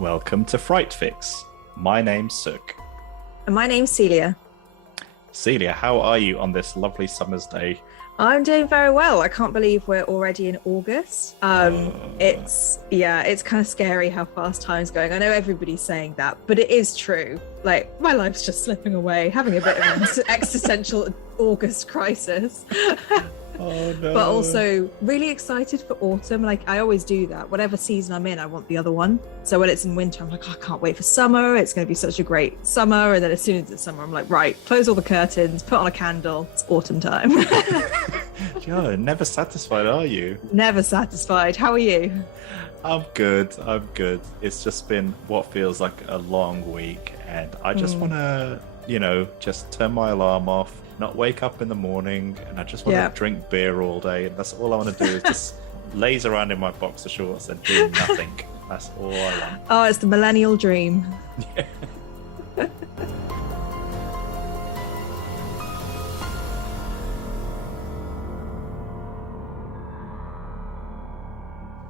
Welcome to Fright Fix. My name's Suk. And my name's Celia. Celia, how are you on this lovely summer's day? I'm doing very well. I can't believe we're already in August. It's kind of scary how fast time's going. I know everybody's saying that, but it is true. Like, my life's just slipping away, having a bit of an existential August crisis. Oh no. But also really excited for autumn. Like, I always do that. Whatever season I'm in, I want the other one. So when it's in winter, I'm like, oh, I can't wait for summer. It's going to be such a great summer. And then as soon as it's summer, I'm like, right, close all the curtains, put on a candle. It's autumn time. You're never satisfied, are you? Never satisfied. How are you? I'm good. It's just been what feels like a long week. And I just want to, just turn my alarm off, not wake up in the morning, and I just want to drink beer all day. And that's all I want to do is just laze around in my boxer shorts and do nothing. That's all I want. Oh, it's the millennial dream. Yeah.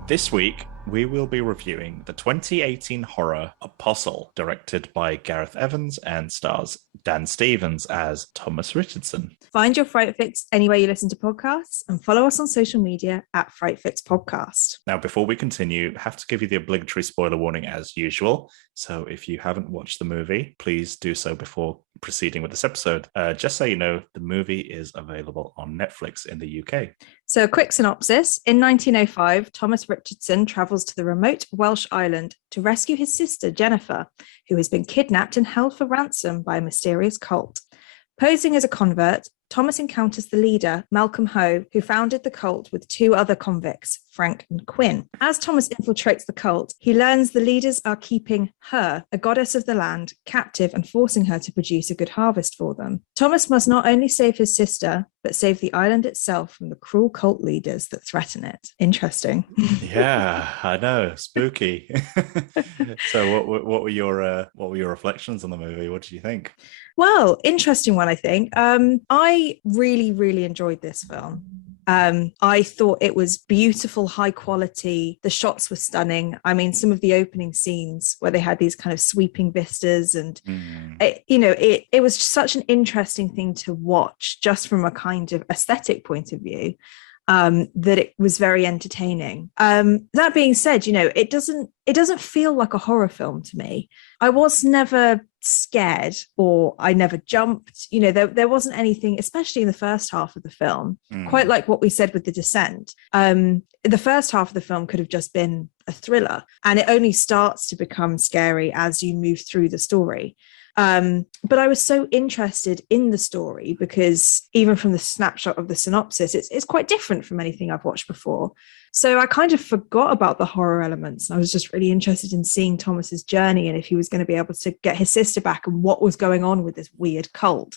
This week, we will be reviewing the 2018 horror Apostle, directed by Gareth Evans and stars Dan Stevens as Thomas Richardson. Find your Fright Fix anywhere you listen to podcasts and follow us on social media at Fright Fix Podcast. Now, before we continue, I have to give you the obligatory spoiler warning as usual. So if you haven't watched the movie, please do so before proceeding with this episode. Just so you know, the movie is available on Netflix in the UK. So a quick synopsis. In 1905, Thomas Richardson travels to the remote Welsh island to rescue his sister, Jennifer, who has been kidnapped and held for ransom by a mysterious cult. Posing as a convert, Thomas encounters the leader, Malcolm Hoe, who founded the cult with two other convicts, Frank and Quinn. As Thomas infiltrates the cult, he learns the leaders are keeping her, a goddess of the land, captive and forcing her to produce a good harvest for them. Thomas must not only save his sister, but save the island itself from the cruel cult leaders that threaten it. Interesting. Yeah, I know, spooky. So, what were your reflections on the movie? What did you think? Well, interesting one, I think. I really, really enjoyed this film. I thought it was beautiful, high quality. The shots were stunning. I mean, some of the opening scenes where they had these kind of sweeping vistas and, it was such an interesting thing to watch just from a kind of aesthetic point of view. That it was very entertaining. That being said, it doesn't feel like a horror film to me. I was never scared or I never jumped. There wasn't anything, especially in the first half of the film, quite like what we said with The Descent. The first half of the film could have just been a thriller, and it only starts to become scary as you move through the story. But I was so interested in the story because even from the snapshot of the synopsis, it's quite different from anything I've watched before. So I kind of forgot about the horror elements. I was just really interested in seeing Thomas's journey and if he was going to be able to get his sister back and what was going on with this weird cult.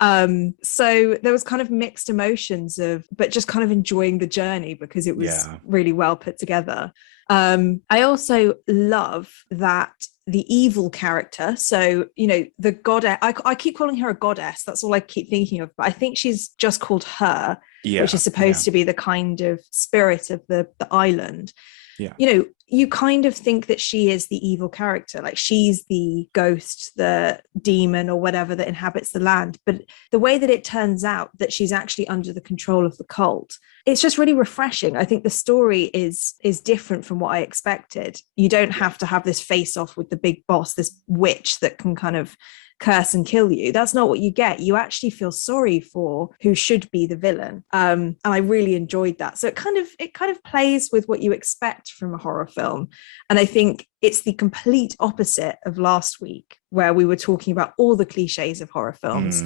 So there was kind of mixed emotions but just kind of enjoying the journey because it was really well put together. I also love that the evil character, so the goddess, I keep calling her a goddess, that's all I keep thinking of, but I think she's just called her, which is supposed to be the kind of spirit of the island. You kind of think that she is the evil character, like she's the ghost, the demon or whatever that inhabits the land, but the way that it turns out that she's actually under the control of the cult, it's just really refreshing. I think the story is different from what I expected. You don't have to have this face off with the big boss, this witch that can kind of curse and kill you. That's not what you get. You actually feel sorry for who should be the villain. And I really enjoyed that. So it kind of plays with what you expect from a horror film. And I think it's the complete opposite of last week, where we were talking about all the cliches of horror films,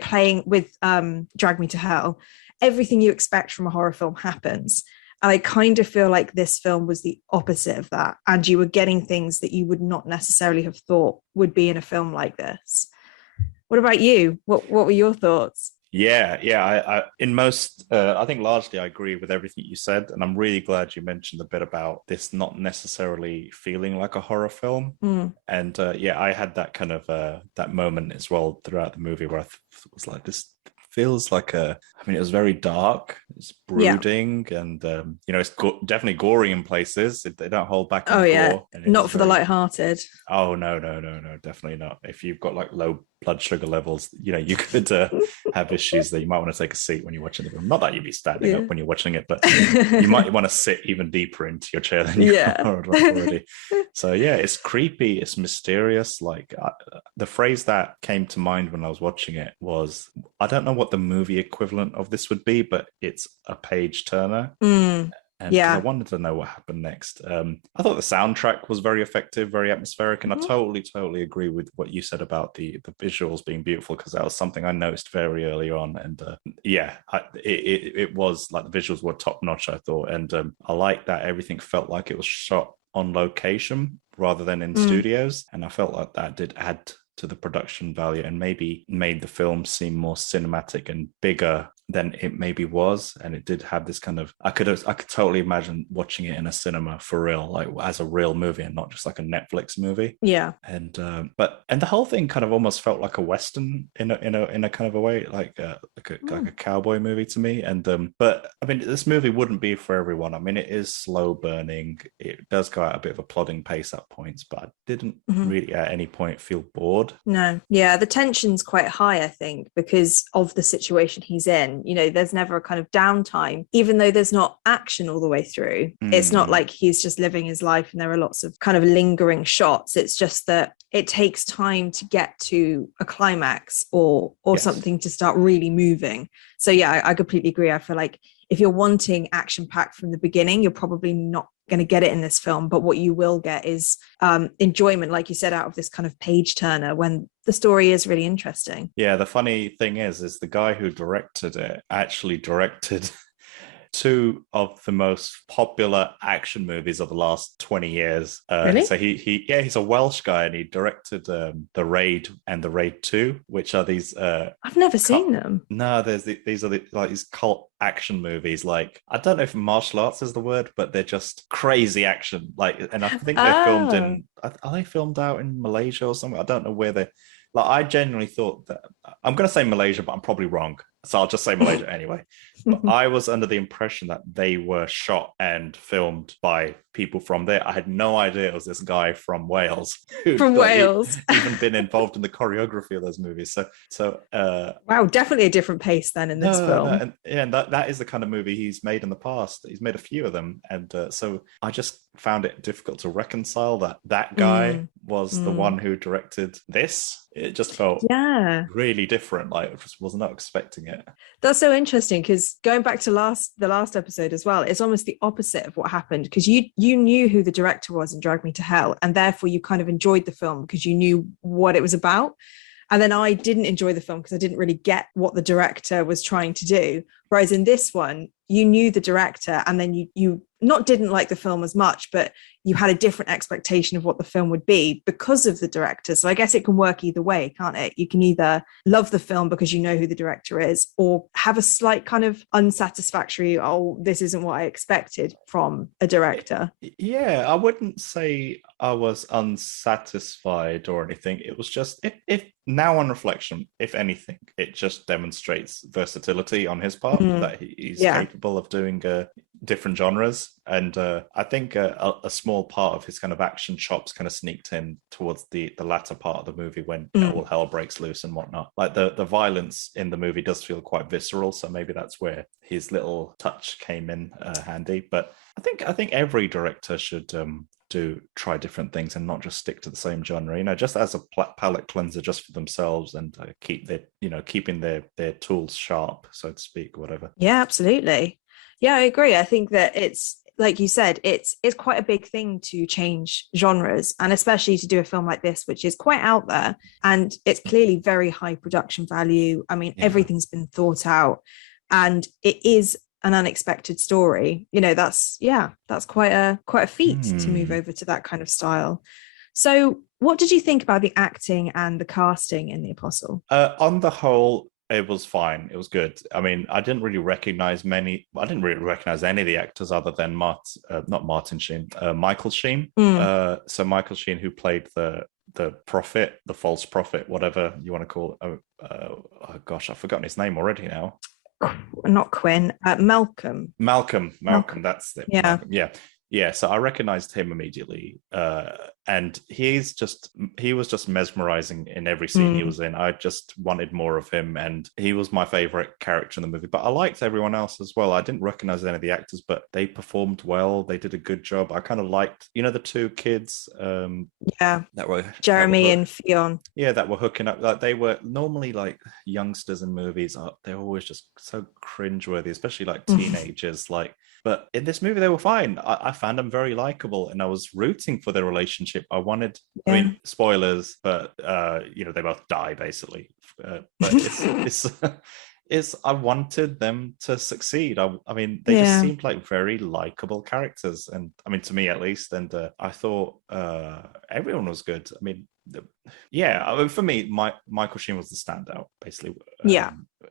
playing with Drag Me to Hell. Everything you expect from a horror film happens. And I kind of feel like this film was the opposite of that. And you were getting things that you would not necessarily have thought would be in a film like this. What about you? What were your thoughts? I in most, I think largely I agree with everything you said. And I'm really glad you mentioned a bit about this not necessarily feeling like a horror film. And I had that kind of, that moment as well throughout the movie where I was like, this feels like it was very dark. It's Yeah. brooding, and it's definitely gory in places. They don't hold back on Oh the yeah. gore. And it is Not for the very. light-hearted. Oh no, no, no, no, definitely not. If you've got like low blood sugar levels, you could have issues that you might want to take a seat when you're watching the film. Not that you'd be standing Yeah. up when you're watching it, but you might want to sit even deeper into your chair than you Yeah. are already. So yeah, it's creepy, it's mysterious. Like the phrase that came to mind when I was watching it was, I don't know what the movie equivalent of this would be, but it's a page turner. And because I Yeah. wanted to know what happened next. I thought the soundtrack was very effective, very atmospheric, and I totally agree with what you said about the visuals being beautiful, because that was something I noticed very early on. And it was like the visuals were top notch, I thought, and I like that everything felt like it was shot on location rather than in studios, and I felt like that did add to the production value and maybe made the film seem more cinematic and bigger than it maybe was. And it did have this kind of, I could totally imagine watching it in a cinema for real, like as a real movie and not just like a Netflix movie. Yeah. And the whole thing kind of almost felt like a Western in a kind of a way, like a cowboy movie to me. And but I mean, this movie wouldn't be for everyone. I mean, it is slow burning. It does go at a bit of a plodding pace at points, but I didn't really at any point feel bored. No. Yeah, the tension's quite high, I think, because of the situation he's in. There's never a kind of downtime, even though there's not action all the way through. It's not like he's just living his life and there are lots of kind of lingering shots. It's just that it takes time to get to a climax or Yes. something to start really moving. So yeah, I completely agree. I feel like if you're wanting action packed from the beginning, you're probably not going to get it in this film, but what you will get is enjoyment, like you said, out of this kind of page turner when the story is really interesting. Yeah, the funny thing is the guy who directed it actually directed two of the most popular action movies of the last 20 years. Really? So he's a Welsh guy, and he directed The Raid and The Raid 2, which are these I've never seen them. No, these are these cult action movies. Like, I don't know if martial arts is the word, but they're just crazy action. Like, and I think they're filmed in, are they filmed out in Malaysia or something? I don't know where they, like, I genuinely thought that, I'm going to say Malaysia, but I'm probably wrong. So I'll just say Malaysia anyway. But I was under the impression that they were shot and filmed by people from there. I had no idea it was this guy from Wales from Wales, even been involved in the choreography of those movies. So wow, definitely a different pace then in this film. And that is the kind of movie he's made in the past. He's made a few of them, and so I just found it difficult to reconcile that guy was the one who directed this. It just felt really different. Like, I just was not expecting it. That's so interesting, because going back to the last episode as well, it's almost the opposite of what happened, because you knew who the director was in Drag Me to Hell, and therefore you kind of enjoyed the film because you knew what it was about. And then I didn't enjoy the film because I didn't really get what the director was trying to do. Whereas in this one, you knew the director, and then you not didn't like the film as much, but you had a different expectation of what the film would be because of the director. So I guess it can work either way, can't it? You can either love the film because you know who the director is, or have a slight kind of unsatisfactory, oh, this isn't what I expected from a director. Yeah, I wouldn't say I was unsatisfied or anything. It was just, if now on reflection, if anything, it just demonstrates versatility on his part, that he's capable of doing different genres. And I think a small part of his kind of action chops kind of sneaked in towards the latter part of the movie when all hell breaks loose and whatnot. Like the violence in the movie does feel quite visceral, so maybe that's where his little touch came in handy. But I think every director should try different things and not just stick to the same genre, just as a palate cleanser just for themselves, and keeping their tools sharp, so to speak, whatever. Yeah, absolutely. Yeah, I agree. I think that it's, like you said, it's quite a big thing to change genres, and especially to do a film like this, which is quite out there, and it's clearly very high production value. I mean, everything's been thought out, and it is an unexpected story. That's quite a feat to move over to that kind of style. So what did you think about the acting and the casting in The Apostle? On the whole, it was fine. It was good. I mean, I didn't really recognize any of the actors other than Michael Sheen. So Michael Sheen, who played the the prophet, the false prophet, whatever you want to call it. Oh gosh, I've forgotten his name already now. Not Quinn, Malcolm. Malcolm. That's it. Yeah. Malcolm. Yeah. So I recognized him immediately, and he was just mesmerizing in every scene he was in. I just wanted more of him, and he was my favorite character in the movie. But I liked everyone else as well. I didn't recognize any of the actors, but they performed well. They did a good job. I kind of liked, the two kids. That were Jeremy and Fionn. Yeah, that were hooking up. Like, they were normally like youngsters in movies. They're always just so cringeworthy, especially like teenagers. But in this movie, they were fine. I found them very likable, and I was rooting for their relationship. I mean, spoilers, but they both die basically. But I wanted them to succeed. I mean, they just seemed like very likable characters, and I mean, to me at least. And I thought everyone was good. I mean, for me, Michael Sheen was the standout, basically.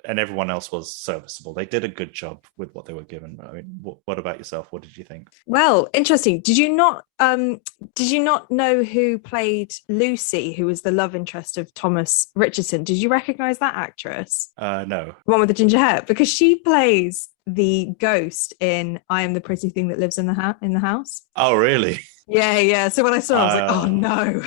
And everyone else was serviceable. They did a good job with what they were given. I mean, what about yourself? What did you think? Well, interesting. Did you not know who played Lucy, who was the love interest of Thomas Richardson? Did you recognize that actress? No. The one with the ginger hair, because she plays the ghost in I Am the Pretty Thing That Lives in the House. Oh, really? Yeah. So when I saw it, I was like, oh no.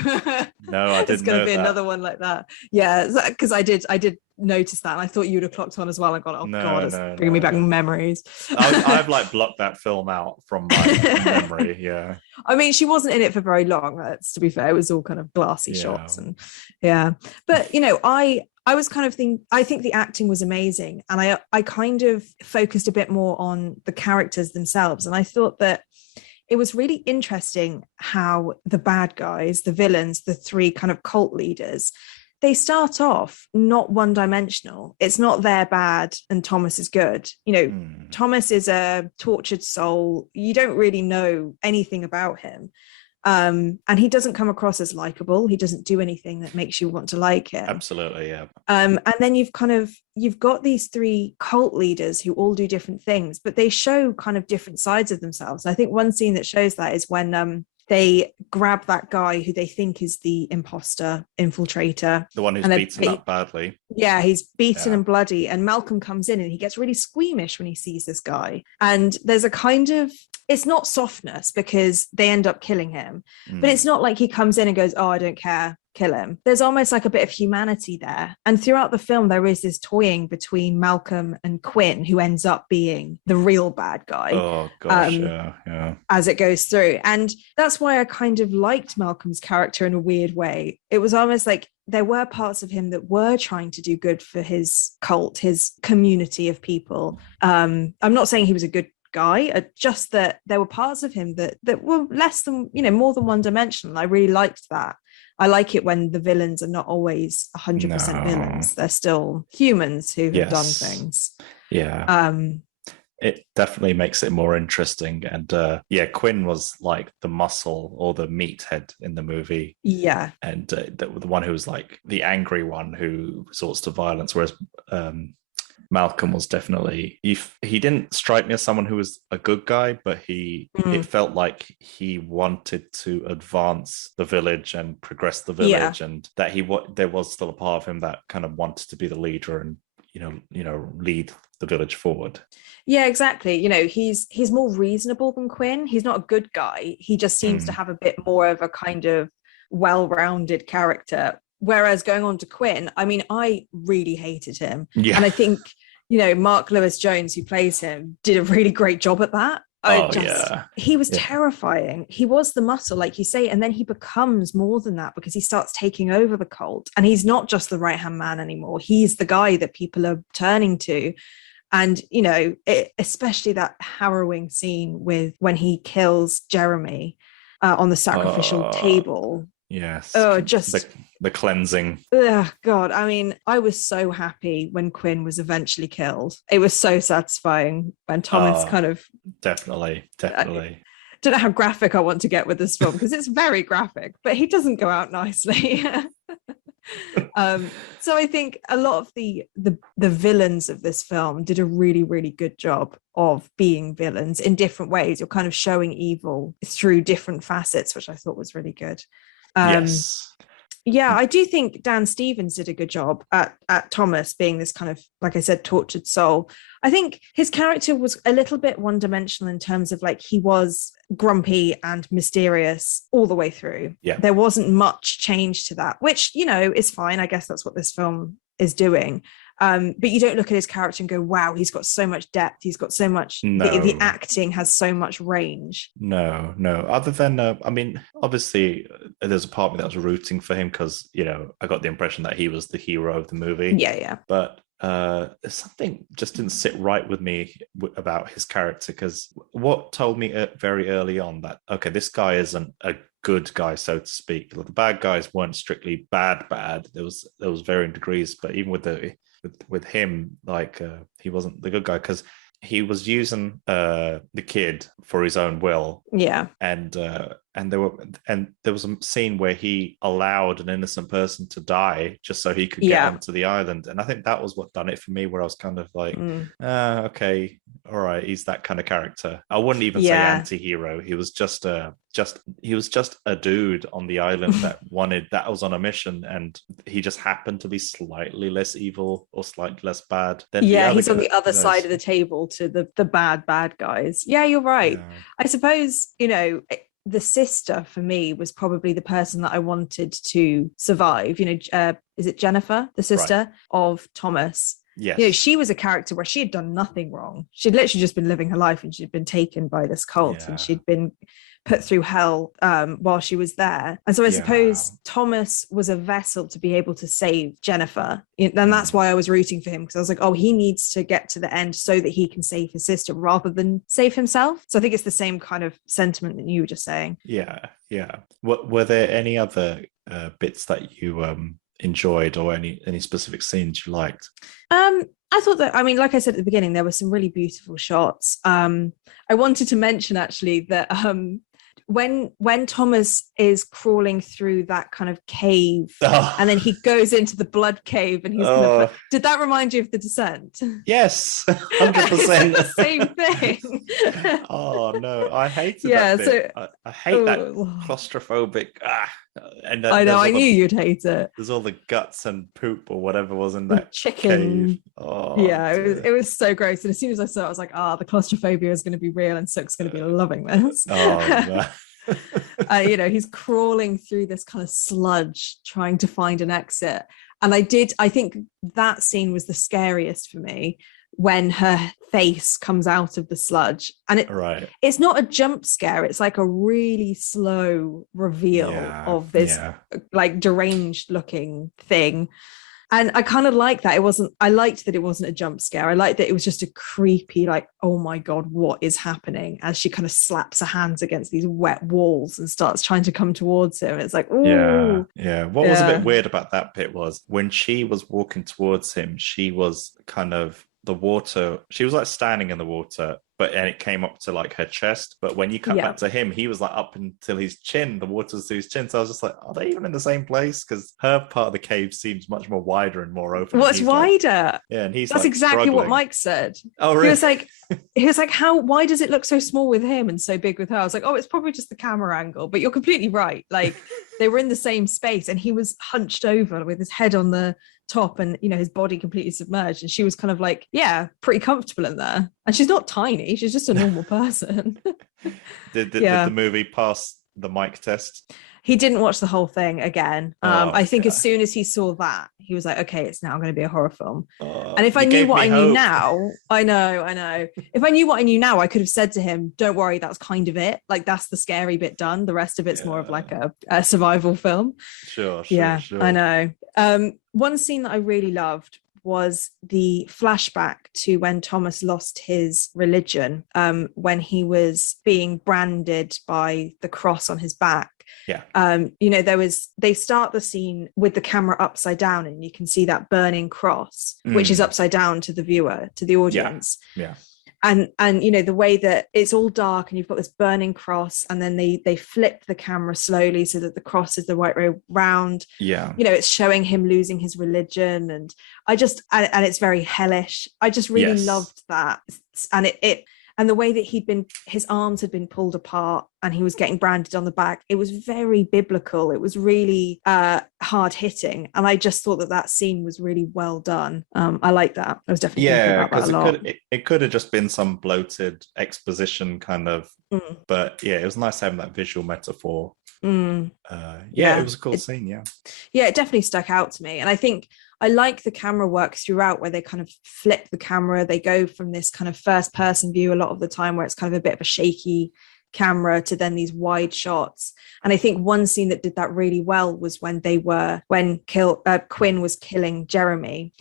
No, I didn't. It's going to be another one like that. Yeah, because I did notice that, and I thought you would have clocked on as well. I got, God, it's bringing me back memories. I've like blocked that film out from my memory. Yeah. I mean, she wasn't in it for very long. That's, to be fair, it was all kind of glassy shots, and But I was kind of thinking, I think the acting was amazing, and I kind of focused a bit more on the characters themselves, and I thought that it was really interesting how the bad guys, the villains, the three kind of cult leaders, they start off not one-dimensional. It's not they're bad and Thomas is good. Thomas is a tortured soul. You don't really know anything about him. And he doesn't come across as likable. He doesn't do anything that makes you want to like him. Absolutely, yeah. And then you've got these three cult leaders who all do different things, but they show kind of different sides of themselves. I think one scene that shows that is when they grab that guy who they think is the imposter infiltrator. The one who's beaten up badly. Yeah, he's beaten and bloody. And Malcolm comes in and he gets really squeamish when he sees this guy. And there's a kind of, it's not softness because they end up killing him, but it's not like he comes in and goes, oh, I don't care, kill him. There's almost like a bit of humanity there. And throughout the film, there is this toying between Malcolm and Quinn, who ends up being the real bad guy. Oh, gosh, as it goes through. And that's why I kind of liked Malcolm's character in a weird way. It was almost like there were parts of him that were trying to do good for his cult, his community of people. I'm not saying he was a good guy, just that there were parts of him that were less than, more than one dimensional. I really liked that. I like it when the villains are not always 100% villains. They're still humans who have done things. Yeah. It definitely makes it more interesting. And Quinn was like the muscle or the meathead in the movie. Yeah. And the one who was like the angry one who resorts to violence, whereas Malcolm was definitely, he didn't strike me as someone who was a good guy, but it felt like he wanted to advance the village and progress the village, and that there was still a part of him that kind of wanted to be the leader and lead the village forward. Yeah, exactly. He's more reasonable than Quinn. He's not a good guy. He just seems to have a bit more of a kind of well-rounded character. Whereas going on to Quinn, I mean, I really hated him. Yeah. And I think, Mark Lewis-Jones, who plays him, did a really great job at that. He was terrifying. He was the muscle, like you say, and then he becomes more than that because he starts taking over the cult. And he's not just the right-hand man anymore. He's the guy that people are turning to. And, especially that harrowing scene when he kills Jeremy on the sacrificial table. Yes. Oh, just the cleansing. Oh, God. I mean, I was so happy when Quinn was eventually killed. It was so satisfying when Thomas kind of... Definitely. I don't know how graphic I want to get with this film because it's very graphic, but he doesn't go out nicely. So I think a lot of the villains of this film did a really, really good job of being villains in different ways. You're kind of showing evil through different facets, which I thought was really good. Yes. Yeah, I do think Dan Stevens did a good job at Thomas being this kind of, like I said, tortured soul. I think his character was a little bit one-dimensional in terms of like he was grumpy and mysterious all the way through. Yeah. There wasn't much change to that, which, you know, is fine. I guess that's what this film is doing. But you don't look at his character and go, wow, he's got so much depth. He's got so much, the acting has so much range. No. Other than, I mean, obviously there's a part of me that was rooting for him because, you know, I got the impression that he was the hero of the movie. Yeah. But something just didn't sit right with me about his character, because what told me very early on that, okay, this guy isn't a good guy, so to speak. The bad guys weren't strictly bad. There was varying degrees, but even with him, like he wasn't the good guy because he was using the kid for his own will. Yeah. And there was a scene where he allowed an innocent person to die just so he could get onto the island. And I think that was what done it for me, where I was kind of like, okay, all right, he's that kind of character. I wouldn't even say anti-hero. He was just a dude on the island that was on a mission, and he just happened to be slightly less evil or slightly less bad than he's on the other side of the table to the bad guys. Yeah, you're right. Yeah. I suppose, you know, the sister for me was probably the person that I wanted to survive. You know, is it Jennifer, the sister of Thomas? Yes. You know, she was a character where she had done nothing wrong. She'd literally just been living her life, and she'd been taken by this cult, and she'd been put through hell while she was there. And so I suppose Thomas was a vessel to be able to save Jennifer. And that's why I was rooting for him, because I was like, oh, he needs to get to the end so that he can save his sister rather than save himself. So I think it's the same kind of sentiment that you were just saying. Yeah. Were there any other bits that you enjoyed, or any specific scenes you liked? I thought that, I mean, like I said at the beginning, there were some really beautiful shots. I wanted to mention actually that when Thomas is crawling through that kind of cave, and then he goes into the blood cave, and he's did that remind you of The Descent? Yes, 100%. The same thing. Oh no, I hated that bit. I hate that claustrophobic. And I know, I knew you'd hate it. There's all the guts and poop or whatever was in that chicken cave. Oh, yeah, it was so gross. And as soon as I saw it, I was like, the claustrophobia is going to be real, and Sook's going to be loving this. No. You know, he's crawling through this kind of sludge trying to find an exit. And I think that scene was the scariest for me, when her face comes out of the sludge, and it's not a jump scare, it's like a really slow reveal of this like deranged looking thing. And I kind of like that. I liked that it wasn't a jump scare. I liked that it was just a creepy, like, oh my God, what is happening? As she kind of slaps her hands against these wet walls and starts trying to come towards him. It's like, ooh. Yeah. What was a bit weird about that bit was when she was walking towards him, she was kind of the water, she was like standing in the water, and it came up to like her chest. But when you cut back to him, he was like up until his chin, the water was to his chin. So I was just like, are they even in the same place? Because her part of the cave seems much more wider and more open. What's wider? And that's like exactly struggling. what Mike said. Oh, really? He was like, why does it look so small with him and so big with her? I was like, oh, it's probably just the camera angle. But you're completely right. Like, they were in the same space, and he was hunched over with his head on the top, and, you know, his body completely submerged, and she was kind of like, pretty comfortable in there. And she's not tiny, she's just a normal person. Did the movie pass the mic test? He didn't watch the whole thing again. I think as soon as he saw that, he was like, okay, it's now going to be a horror film. And if I knew what I knew now, I know. If I knew what I knew now, I could have said to him, don't worry, that's kind of it. Like, that's the scary bit done. The rest of it's more of like a survival film. Sure. I know. One scene that I really loved was the flashback to when Thomas lost his religion, when he was being branded by the cross on his back. You know, they start the scene with the camera upside down, and you can see that burning cross, which is upside down to the viewer, to the audience. And you know, the way that it's all dark and you've got this burning cross, and then they flip the camera slowly so that the cross is the right way round. You know, it's showing him losing his religion, and and it's very hellish. I just really loved that. And and the way that his arms had been pulled apart and he was getting branded on the back, it was very biblical. It was really hard hitting, and I just thought that scene was really well done. I like that. I was definitely thinking about that a lot. It could have just been some bloated exposition kind of, but yeah, it was nice having that visual metaphor. It was a cool scene. Yeah, it definitely stuck out to me, and I think I like the camera work throughout, where they kind of flip the camera. They go from this kind of first person view a lot of the time, where it's kind of a bit of a shaky camera, to then these wide shots. And I think one scene that did that really well was when Quinn was killing Jeremy.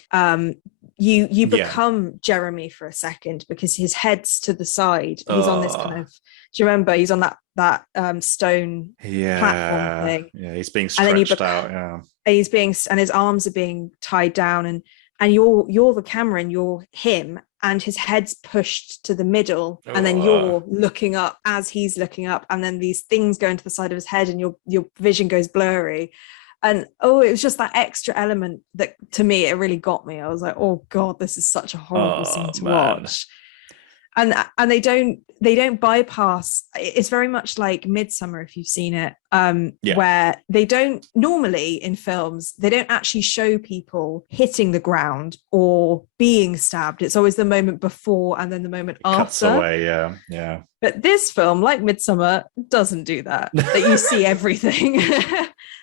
You become Jeremy for a second, because his head's to the side. He's on this kind of, do you remember? He's on that stone platform thing. Yeah, he's being stretched out. Yeah, and his arms are being tied down, and you're the camera, and you're him, and his head's pushed to the middle, and then you're looking up as he's looking up, and then these things go into the side of his head, and your vision goes blurry. And it was just that extra element that, to me, it really got me. I was like, oh God, this is such a horrible scene to watch. And they don't bypass. It's very much like Midsummer, if you've seen it, where they don't normally in films, they don't actually show people hitting the ground or being stabbed. It's always the moment before and then the moment after. Cuts away, yeah. But this film, like Midsummer, doesn't do that. That you see everything.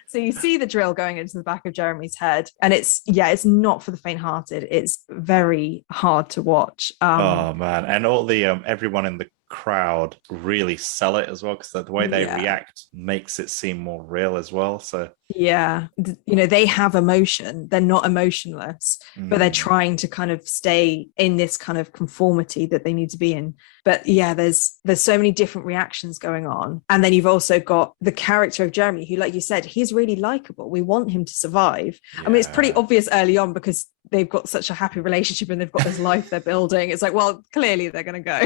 So you see the drill going into the back of Jeremy's head, and it's not for the faint-hearted. It's very hard to watch. Oh man, and all the everyone in the crowd really sell it as well, because the way they react makes it seem more real as well. So they have emotion. They're not emotionless, but they're trying to kind of stay in this kind of conformity that they need to be in. But there's so many different reactions going on. And then you've also got the character of Jeremy, who, like you said, he's really likable. We want him to survive. I mean, it's pretty obvious early on, because they've got such a happy relationship and they've got this life they're building. It's like, well, clearly they're going to go.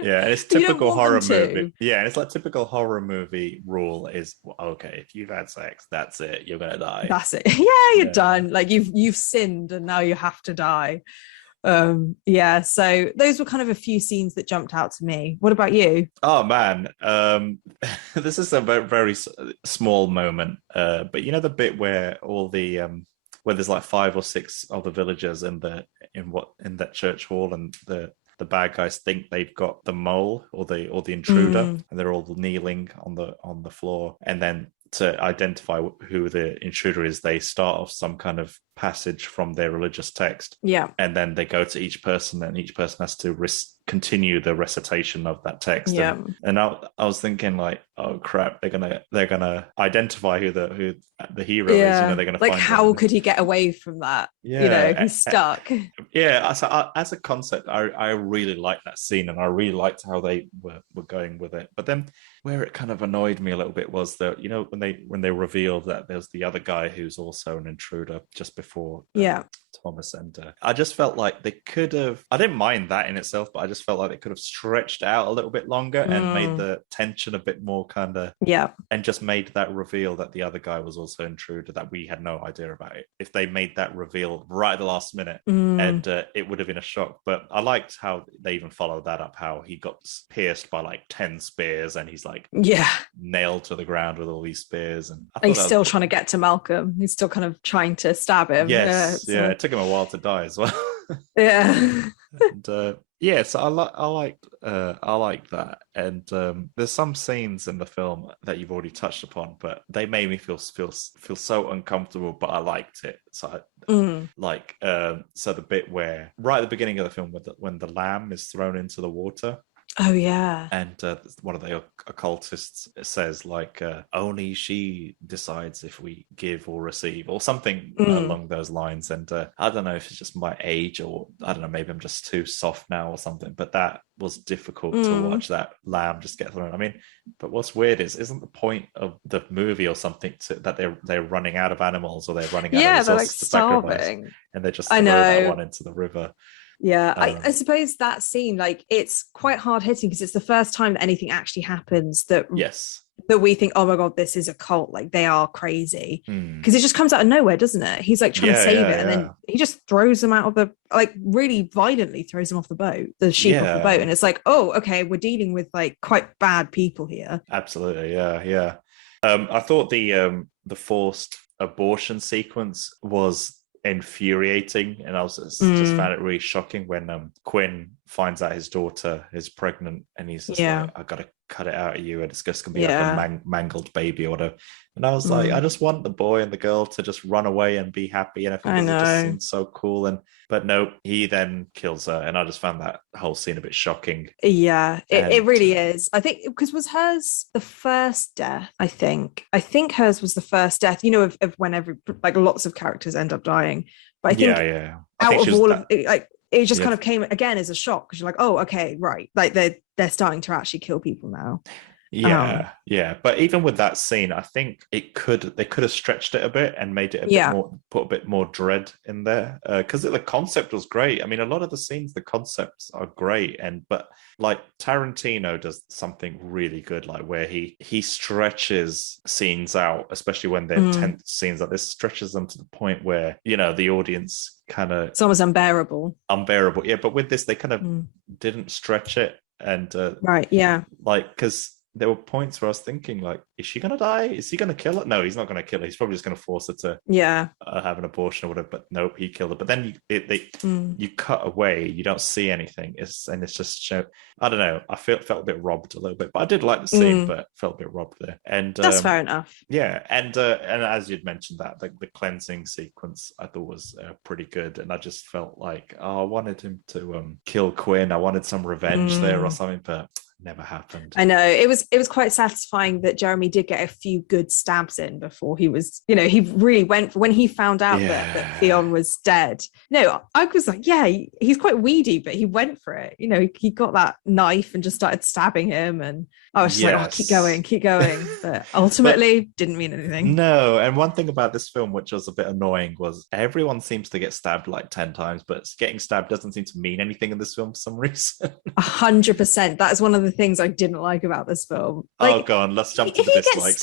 Yeah, it's typical horror movie. Yeah, and it's like typical horror movie rule is, okay, if you've had sex, that's it. You're gonna die. That's it. Yeah, you're done. Like you've sinned, and now you have to die. So those were kind of a few scenes that jumped out to me. What about you? Oh man, this is a very, very small moment, but the bit where all the where there's like 5 or 6 of the villagers in that church hall, and the bad guys think they've got the mole or the intruder, and they're all kneeling on the floor, and then to identify who the intruder is, they start off some kind of passage from their religious text, and then they go to each person, and each person has to continue the recitation of that text. And I was thinking, like, oh crap, they're gonna identify who the hero is. They're gonna like, find how could he get away from that? He's stuck. As a concept, I really liked that scene, and I really liked how they were going with it. But then where it kind of annoyed me a little bit was that when they revealed that there's the other guy who's also an intruder just before Thomas, and I just felt like they could have, I didn't mind that in itself, but I just felt like they could have stretched out a little bit longer and made the tension a bit more kind of, and just made that reveal that the other guy was also an intruder, that we had no idea about it. If they made that reveal right at the last minute, and it would have been a shock. But I liked how they even followed that up, how he got pierced by like 10 spears, and he's like nailed to the ground with all these spears, and he's still trying to get to Malcolm. He's still kind of trying to stab him. It took him a while to die as well. And, so I like that. And there's some scenes in the film that you've already touched upon, but they made me feel so uncomfortable, but I liked it. So so the bit where right at the beginning of the film, when the lamb is thrown into the water. Oh yeah. And one of the occultists says, like, only she decides if we give or receive, or something along those lines. And I don't know if it's just my age, or I don't know, maybe I'm just too soft now or something, but that was difficult to watch that lamb just get thrown. I mean, but what's weird isn't the point of the movie or something that they're running out of animals, or they're running out of resources to sacrifice, and they just throw that one into the river. I suppose that scene, like, it's quite hard hitting, because it's the first time that anything actually happens that that we think, oh my God, this is a cult. Like they are crazy. Hmm. Because it just comes out of nowhere, doesn't it? He's like trying to save it. And then he just throws them out of the, like really violently throws them off the boat, the sheep off the boat. And it's like, oh, okay, we're dealing with like quite bad people here. Absolutely. Yeah. I thought the forced abortion sequence was infuriating, and I was just found it really shocking when Quinn finds out his daughter is pregnant, and he's just like, I gotta cut it out of you, and it's just gonna be like a mangled baby or whatever. And I was like, I just want the boy and the girl to just run away and be happy, and I think it just seems so cool. But no, he then kills her, and I just found that whole scene a bit shocking. Yeah, it really is. I think because was hers the first death? I think hers was the first death. You know, of when like lots of characters end up dying, but I think out of all of it, like it just kind of came again as a shock because you're like, oh, okay, right, like they're starting to actually kill people now. But even with that scene, I think they could have stretched it a bit and made it a bit more, put a bit more dread in there, because the concept was great. I mean, a lot of the scenes, the concepts are great, but like Tarantino does something really good, like where he stretches scenes out, especially when they're tense scenes like this, stretches them to the point where, you know, the audience kind of, it's almost unbearable. Yeah, but with this, they kind of didn't stretch it, and like, because there were points where I was thinking, like, is she going to die? Is he going to kill her? No, he's not going to kill her. He's probably just going to force her to have an abortion or whatever. But nope, he killed her. But then you cut away. You don't see anything. It's just I don't know. I felt a bit robbed a little bit. But I did like the scene, but felt a bit robbed there. And that's fair enough. Yeah, and as you'd mentioned, that the cleansing sequence I thought was pretty good. And I just felt like, I wanted him to kill Quinn. I wanted some revenge there or something, but never happened. I know it was quite satisfying that Jeremy did get a few good stabs in before he was, you know, he really went for, when he found out that Theon was dead. No, I was like, he's quite weedy, but he went for it. You know, he got that knife and just started stabbing him, and I was just like, oh, keep going. But ultimately didn't mean anything. No, and one thing about this film which was a bit annoying was everyone seems to get stabbed like 10 times, but getting stabbed doesn't seem to mean anything in this film for some reason. 100%. That is one of the things I didn't like about this film. Like, go on, let's jump to the dislikes.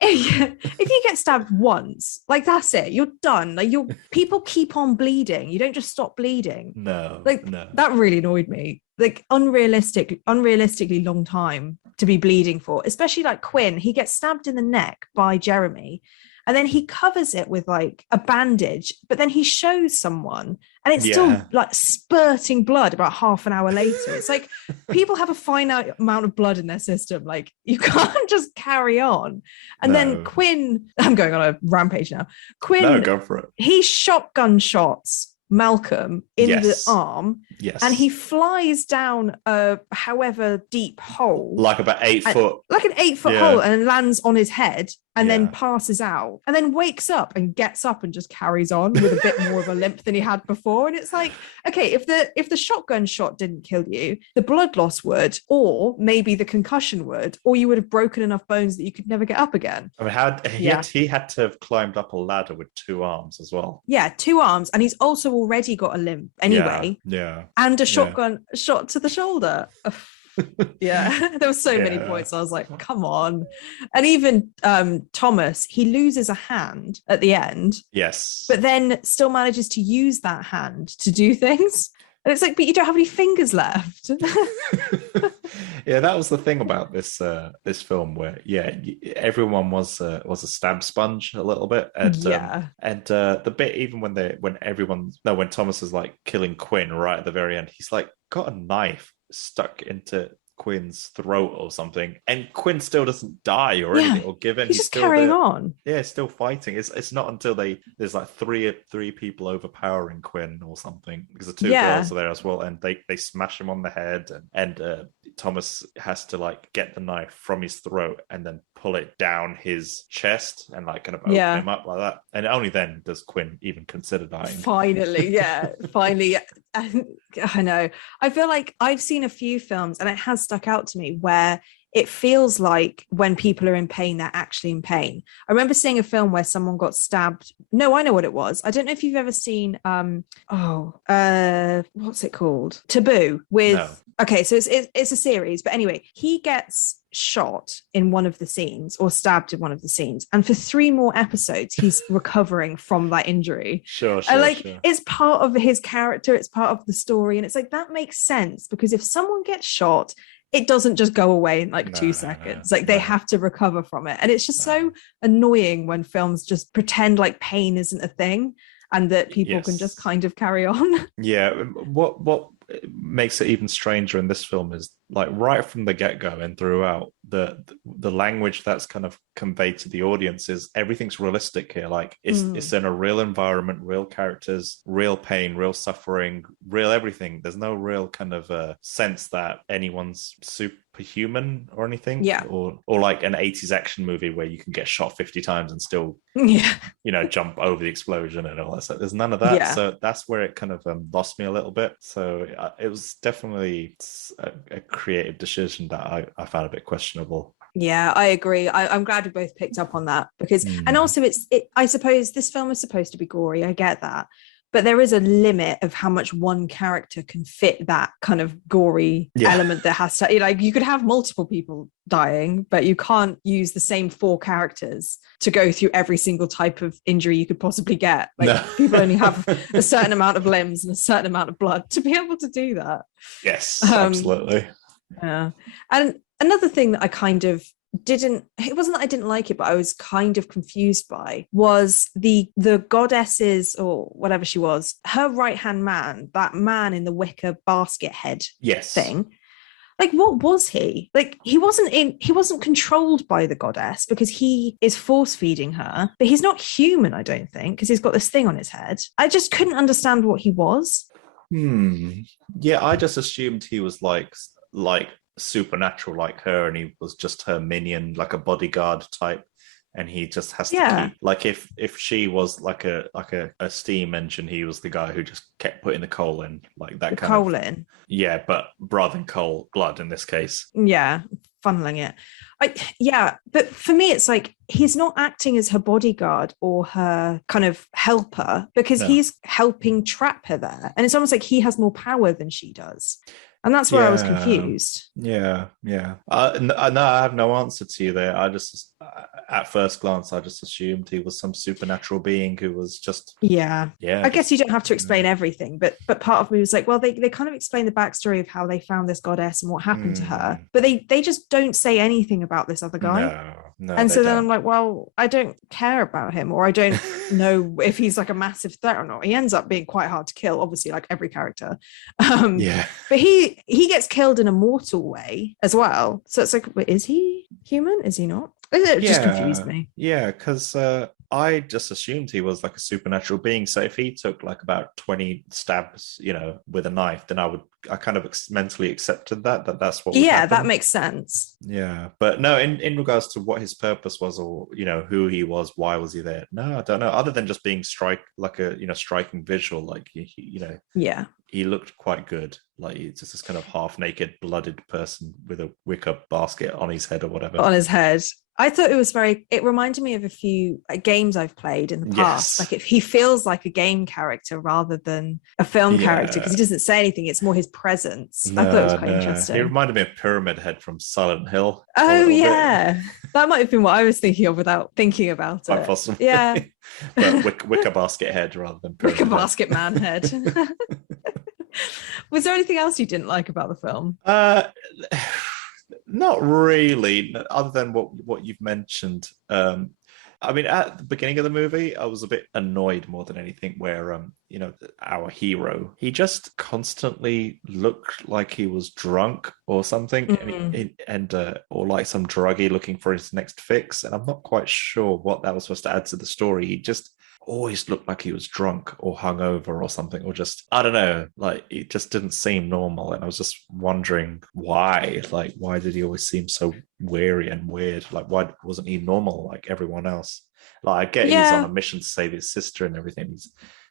If you get stabbed once, like that's it, you're done. Like people keep on bleeding. You don't just stop bleeding. No. That really annoyed me. Like unrealistically long time to be bleeding for, especially like Quinn. He gets stabbed in the neck by Jeremy, and then he covers it with like a bandage, but then he shows someone and it's still like spurting blood about half an hour later. It's like people have a finite amount of blood in their system. Like you can't just carry on. And then Quinn, I'm going on a rampage now. Quinn, go for it. He shotgun shots Malcolm in the arm, and he flies down a however deep hole, like about 8 foot, like an 8 foot hole, and lands on his head, and then passes out, and then wakes up and gets up and just carries on with a bit more of a limp than he had before. And it's like, okay, if the shotgun shot didn't kill you, the blood loss would, or maybe the concussion would, or you would have broken enough bones that you could never get up again. I mean, he had to have climbed up a ladder with 2 arms as well. Yeah, 2 arms, and he's also already got a limp anyway. And a shotgun shot to the shoulder. There were so many points. I was like, come on. And even Thomas, he loses a hand at the end, but then still manages to use that hand to do things. And it's like, but you don't have any fingers left. That was the thing about this film, where everyone was a stab sponge a little bit, and the bit even when Thomas is like killing Quinn right at the very end, he's like got a knife stuck into Quinn's throat or something, and Quinn still doesn't die or anything or give in. He's just carrying on. Still fighting. It's not until there's like three people overpowering Quinn or something, because the 2 girls are there as well, and they smash him on the head, and Thomas has to like get the knife from his throat and then pull it down his chest and like kind of open him up like that, and only then does Quinn even consider dying. Finally. I know. I feel like I've seen a few films, and it has stuck out to me, where it feels like when people are in pain, they're actually in pain. I remember seeing a film where someone got stabbed. No, I know what it was. I don't know if you've ever seen, what's it called? Taboo with Okay, so it's a series, but anyway, he gets shot in one of the scenes or stabbed in one of the scenes, and for 3 more episodes he's recovering from that injury. Sure. And like, it's part of his character, it's part of the story, and it's like, that makes sense, because if someone gets shot, it doesn't just go away in like 2 seconds. Like, they have to recover from it. And it's just so annoying when films just pretend like pain isn't a thing and that people can just kind of carry on. Yeah. What makes it even stranger in this film is, like, right from the get-go and throughout, the language that's kind of conveyed to the audience is everything's realistic here. Like, it's in a real environment, real characters, real pain, real suffering, real everything. There's no real kind of sense that anyone's superhuman or anything. Or like an 80s action movie where you can get shot 50 times and still jump over the explosion and all that stuff. There's none of that. So that's where it kind of lost me a little bit. So it was definitely a creative decision that I found a bit questionable. Yeah, I agree. I'm glad we both picked up on that, because and also I suppose this film is supposed to be gory. I get that. But there is a limit of how much one character can fit that kind of gory element that has to, like, you could have multiple people dying, but you can't use the same 4 characters to go through every single type of injury you could possibly get. Like, people only have a certain amount of limbs and a certain amount of blood to be able to do that. Yes, absolutely. Yeah. And another thing that I kind of it wasn't that I didn't like it, but I was kind of confused by, was the goddesses, or whatever she was, her right-hand man, that man in the wicker basket head thing. Like, what was he? Like, he wasn't controlled by the goddess, because he is force feeding her, but he's not human, I don't think, because he's got this thing on his head. I just couldn't understand what he was. Yeah, I just assumed he was like supernatural like her, and he was just her minion, like a bodyguard type, and he just has to keep, like, if she was like a steam engine, he was the guy who just kept putting the coal in, like that kind coal of in. Yeah, but rather than coal, blood in this case. Yeah, funneling it. But for me, it's like, he's not acting as her bodyguard or her kind of helper, because he's helping trap her there, and it's almost like he has more power than she does. And that's where I was confused. No, I have no answer to you there. I just, at first glance, I just assumed he was some supernatural being who was just... I guess you don't have to explain everything, but part of me was like, well, they kind of explain the backstory of how they found this goddess and what happened to her, but they just don't say anything about this other guy. No, and so then I'm like, well, I don't care about him, or I don't know if he's like a massive threat or not. He ends up being quite hard to kill, obviously, like every character. But he gets killed in a mortal way as well. So it's like, wait, is he human? Is he not? It just confused me. Yeah, because I just assumed he was like a supernatural being. So if he took like about 20 stabs, with a knife, then I kind of mentally accepted that's what would happen. That makes sense. Yeah, but no, in regards to what his purpose was, or who he was, why was he there? No, I don't know. Other than just being striking visual, like he looked quite good. Like, he's just this kind of half-naked, blooded person with a wicker basket on his head or whatever. On his head. I thought it reminded me of a few games I've played in the past. Like, he feels like a game character rather than a film character, because he doesn't say anything. It's more his presence. I thought it was quite interesting. He reminded me of Pyramid Head from Silent Hill. Oh, yeah. That might have been what I was thinking of without thinking about it. Quite possibly. Yeah. But wicker basket head rather than Pyramid Wicker basket man head. Was there anything else you didn't like about the film? Not really, other than what you've mentioned. I mean, at the beginning of the movie, I was a bit annoyed more than anything, where our hero, he just constantly looked like he was drunk or something, or like some druggie looking for his next fix, and I'm not quite sure what that was supposed to add to the story. He just always looked like he was drunk or hungover or something, or just, I don't know, like, it just didn't seem normal. And I was just wondering why did he always seem so weary and weird? Like, why wasn't he normal like everyone else? Like, I get he's on a mission to save his sister and everything.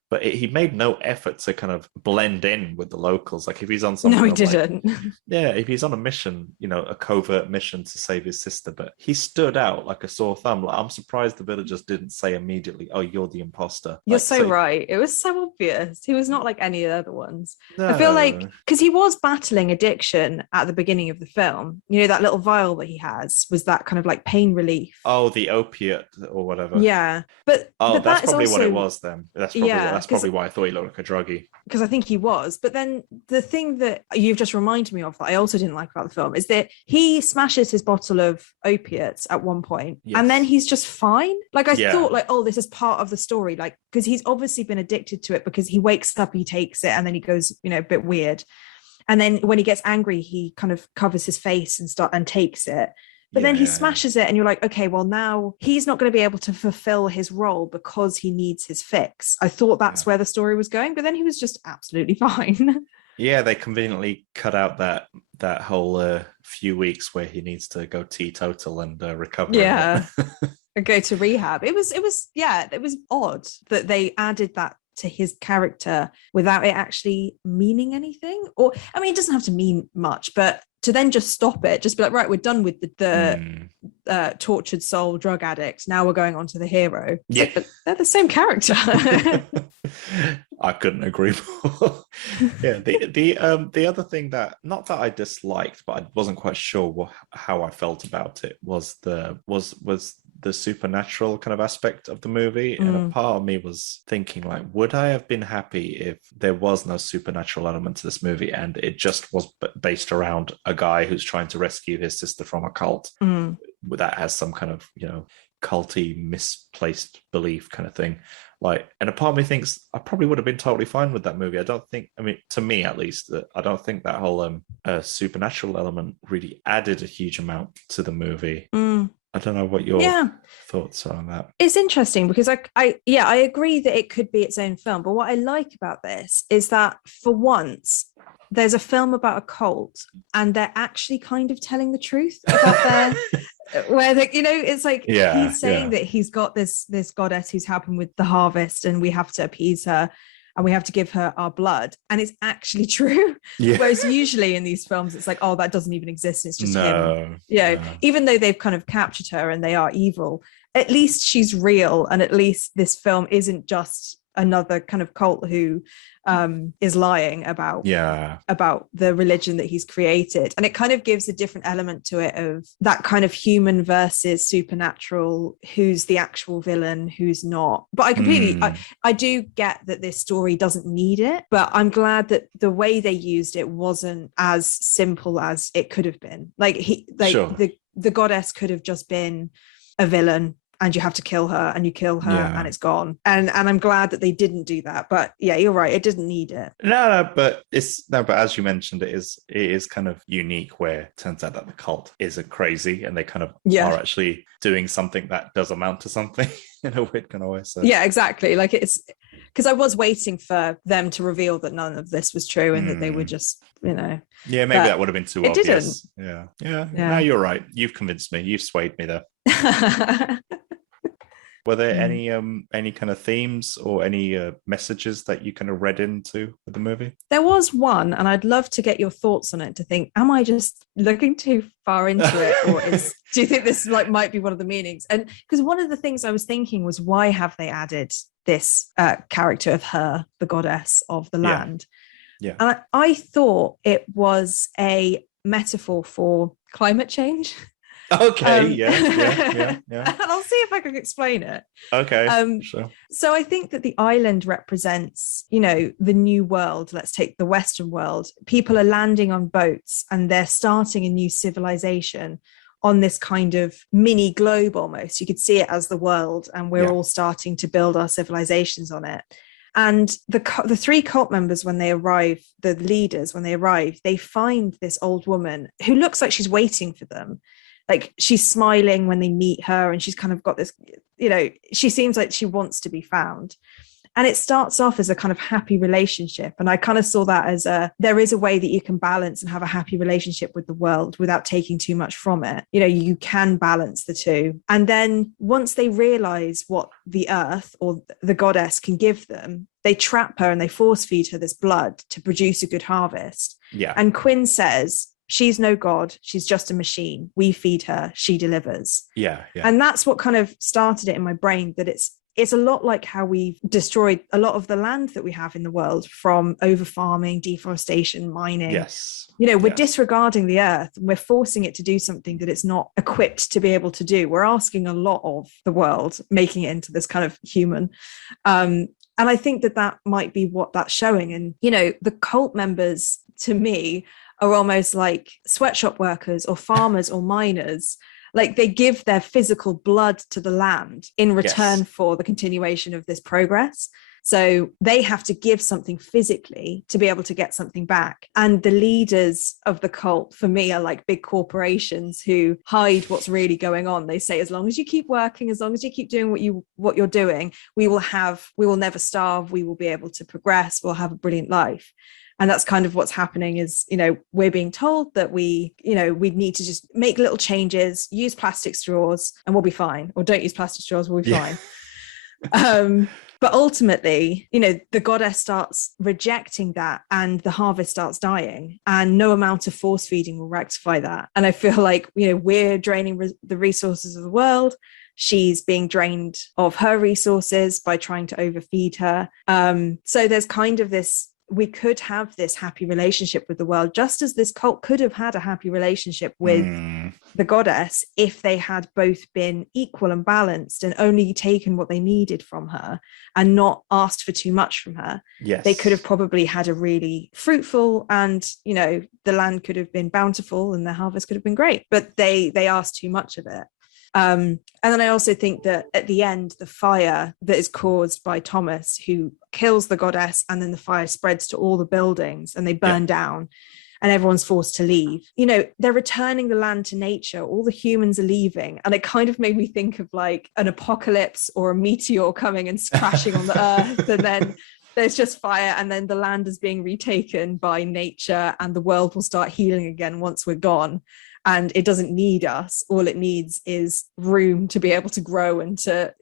But he made no effort to kind of blend in with the locals. Like if he's on something, no, he didn't. If he's on a mission, a covert mission to save his sister, but he stood out like a sore thumb. Like, I'm surprised the villagers didn't say immediately, "Oh, you're the imposter." You're so right. It was so obvious. He was not like any of the other ones. No. I feel like because he was battling addiction at the beginning of the film. That little vial that he has was that kind of like pain relief. Oh, the opiate or whatever. Yeah, but that's probably also what it was then. That's probably why I thought he looked like a druggie. Because I think he was. But then the thing that you've just reminded me of that I also didn't like about the film is that he smashes his bottle of opiates at one point, and then he's just fine. Like I thought, like, oh, this is part of the story, like because he's obviously been addicted to it because he wakes up, he takes it, and then he goes, a bit weird. And then when he gets angry, he kind of covers his face and takes it. But then he smashes it and you're like, okay, well, now he's not going to be able to fulfill his role because he needs his fix. I thought that's where the story was going, but then he was just absolutely fine. Yeah, they conveniently cut out that whole few weeks where he needs to go teetotal and recover. Yeah, and go to rehab. It was odd that they added that to his character without it actually meaning anything. Or, I mean, it doesn't have to mean much, but to then just stop it, just be like, right, we're done with the tortured soul drug addict. Now we're going on to the hero. Yeah, but they're the same character. I couldn't agree more. Yeah, the other thing that, not that I disliked, but I wasn't quite sure how I felt about it was the supernatural kind of aspect of the movie. And a part of me was thinking, like, would I have been happy if there was no supernatural element to this movie and it just was based around a guy who's trying to rescue his sister from a cult that has some kind of, culty, misplaced belief kind of thing. Like, and a part of me thinks I probably would have been totally fine with that movie. I don't think, to me at least, I don't think that whole supernatural element really added a huge amount to the movie. I don't know what your thoughts are on that. It's interesting because I agree that it could be its own film. But what I like about this is that for once, there's a film about a cult and they're actually kind of telling the truth about their... where it's like he's saying that he's got this goddess who's helping with the harvest and we have to appease her and we have to give her our blood, and it's actually true. Whereas usually in these films it's like, oh, that doesn't even exist, it's just him. Even though they've kind of captured her and they are evil, at least she's real, and at least this film isn't just another kind of cult who is lying about the religion that he's created. And it kind of gives a different element to it, of that kind of human versus supernatural, who's the actual villain, who's not. But I completely I do get that this story doesn't need it, but I'm glad that the way they used it wasn't as simple as it could have been. Like the goddess could have just been a villain and you have to kill her, and you kill her and it's gone. And I'm glad that they didn't do that. But yeah, you're right, it didn't need it. But as you mentioned, it is kind of unique, where it turns out that the cult isn't crazy and they kind of are actually doing something that does amount to something in a weird kind of way. So yeah, exactly. Like, it's because I was waiting for them to reveal that none of this was true and that they were just, yeah, maybe that would have been too obvious. Didn't. Yeah. No, you're right. You've convinced me. You've swayed me there. Were there any kind of themes or any messages that you kind of read into with the movie? There was one, and I'd love to get your thoughts on it, to think, am I just looking too far into it, or do you think this might be one of the meanings? And because one of the things I was thinking was, why have they added this character of her, the goddess of the land? Yeah. And I thought it was a metaphor for climate change. Okay, yeah. And I'll see if I can explain it. Okay, sure. So I think that the island represents, the new world. Let's take the Western world. People are landing on boats and they're starting a new civilization on this kind of mini globe almost. You could see it as the world, and we're all starting to build our civilizations on it. And the three cult members, when they arrive, the leaders, when they arrive, they find this old woman who looks like she's waiting for them. Like, she's smiling when they meet her, and she's kind of got this, she seems like she wants to be found. And it starts off as a kind of happy relationship. And I kind of saw that as there is a way that you can balance and have a happy relationship with the world without taking too much from it. You know, you can balance the two. And then once they realize what the earth or the goddess can give them, they trap her and they force feed her this blood to produce a good harvest. Yeah. And Quinn says, she's no god, she's just a machine. We feed her, she delivers. Yeah. And that's what kind of started it in my brain, that it's a lot like how we've destroyed a lot of the land that we have in the world from over farming, deforestation, mining. Yes. You know, we're disregarding the earth and we're forcing it to do something that it's not equipped to be able to do. We're asking a lot of the world, making it into this kind of human. And I think that might be what that's showing. And, you know, the cult members, to me, are almost like sweatshop workers or farmers or miners. Like they give their physical blood to the land in return for the continuation of this progress. So they have to give something physically to be able to get something back. And the leaders of the cult, for me, are like big corporations who hide what's really going on. They say, as long as you keep working, as long as you keep doing what you're doing, we will never starve. We will be able to progress. We'll have a brilliant life. And that's kind of what's happening is, you know, we're being told that we need to just make little changes, use plastic straws and we'll be fine. Or don't use plastic straws, we'll be fine. But ultimately, you know, the goddess starts rejecting that and the harvest starts dying, and no amount of force feeding will rectify that. And I feel like, you know, we're draining the resources of the world. She's being drained of her resources by trying to overfeed her. So there's kind of this, we could have this happy relationship with the world, just as this cult could have had a happy relationship with the goddess if they had both been equal and balanced and only taken what they needed from her and not asked for too much from her. Yes. They could have probably had a really fruitful and, you know, the land could have been bountiful and the harvest could have been great, but they asked too much of it. And then I also think that at the end, the fire that is caused by Thomas, who kills the goddess, and then the fire spreads to all the buildings and they burn down and everyone's forced to leave. You know, they're returning the land to nature. All the humans are leaving. And it kind of made me think of like an apocalypse or a meteor coming and crashing on the earth. And then there's just fire, and then the land is being retaken by nature and the world will start healing again once we're gone. And it doesn't need us. All it needs is room to be able to grow and to,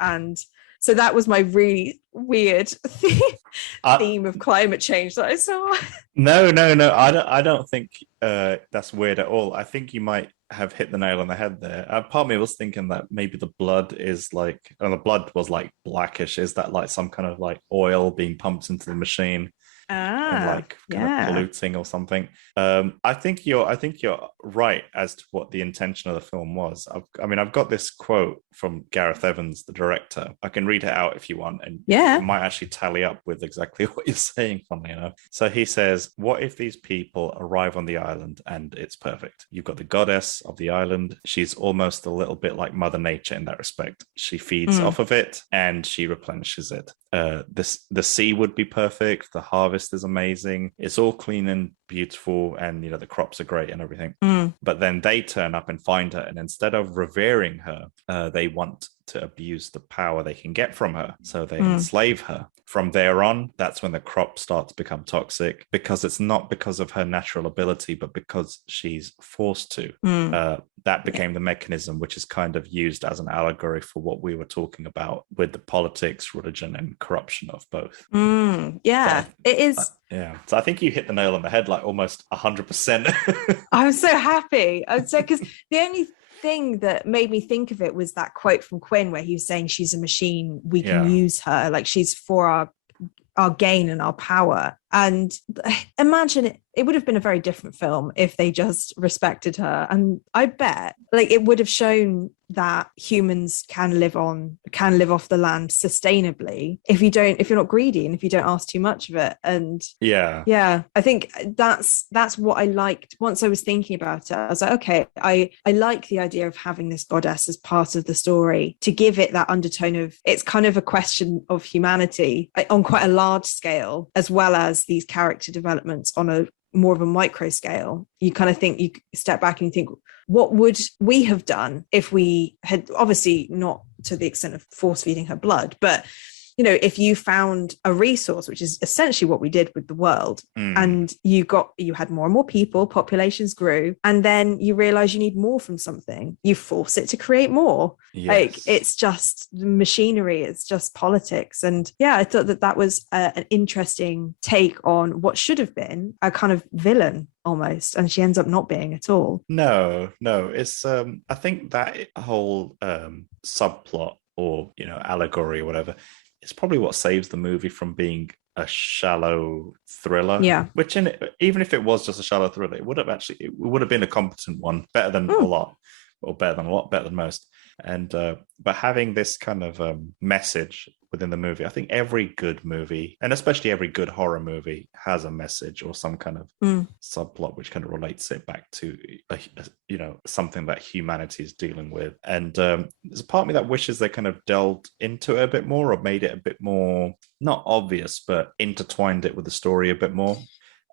and so that was my really weird theme of climate change that I saw. No, I don't think that's weird at all. I think you might have hit the nail on the head there. Part of me was thinking that maybe the blood is like, and the blood was like blackish. Is that like some kind of like oil being pumped into the machine? And like kind of polluting or something. I think you're right as to what the intention of the film was. I've got this quote from Gareth Evans, the director. I can read it out if you want, and it might actually tally up with exactly what you're saying, funnily enough. So he says, what if these people arrive on the island and it's perfect? You've got the goddess of the island. She's almost a little bit like Mother Nature in that respect. She feeds off of it and she replenishes it. The sea would be perfect. The harvest is amazing. It's all clean and beautiful, and you know the crops are great and everything. But then they turn up and find her, and instead of revering her, they want to abuse the power they can get from her, so they enslave her. From there on, that's when the crop starts to become toxic, because it's not because of her natural ability, but because she's forced to. That became the mechanism, which is kind of used as an allegory for what we were talking about with the politics, religion, and corruption of both. It is. So I think you hit the nail on the head, like almost 100%. I'm so happy. Because the only thing that made me think of it was that quote from Quinn where he was saying she's a machine, we can use her, like she's for our gain and our power. And imagine it would have been a very different film if they just respected her. And I bet like it would have shown that humans can live off the land sustainably if you're not greedy and if you don't ask too much of it. And I think that's what I liked. Once I was thinking about it, I was like, okay, I like the idea of having this goddess as part of the story to give it that undertone of, it's kind of a question of humanity on quite a large scale, as well as these character developments on a more of a micro scale. You kind of think, you step back and you think, what would we have done if we had, obviously not to the extent of force feeding her blood, but if you found a resource, which is essentially what we did with the world, and you had more and more people, populations grew, and then you realize you need more from something, you force it to create more. Yes. Like, it's just machinery, it's just politics. And yeah, I thought that was an interesting take on what should have been a kind of villain almost, and she ends up not being at all. No, it's I think that whole subplot, or allegory or whatever, is probably what saves the movie from being a shallow thriller. Yeah. Which even if it was just a shallow thriller, it would have been a competent one, better than a lot, better than most. And but having this kind of message within the movie, I think every good movie, and especially every good horror movie, has a message or some kind of subplot which kind of relates it back to something that humanity is dealing with. And there's a part of me that wishes they kind of delved into it a bit more, or made it a bit more, not obvious, but intertwined it with the story a bit more.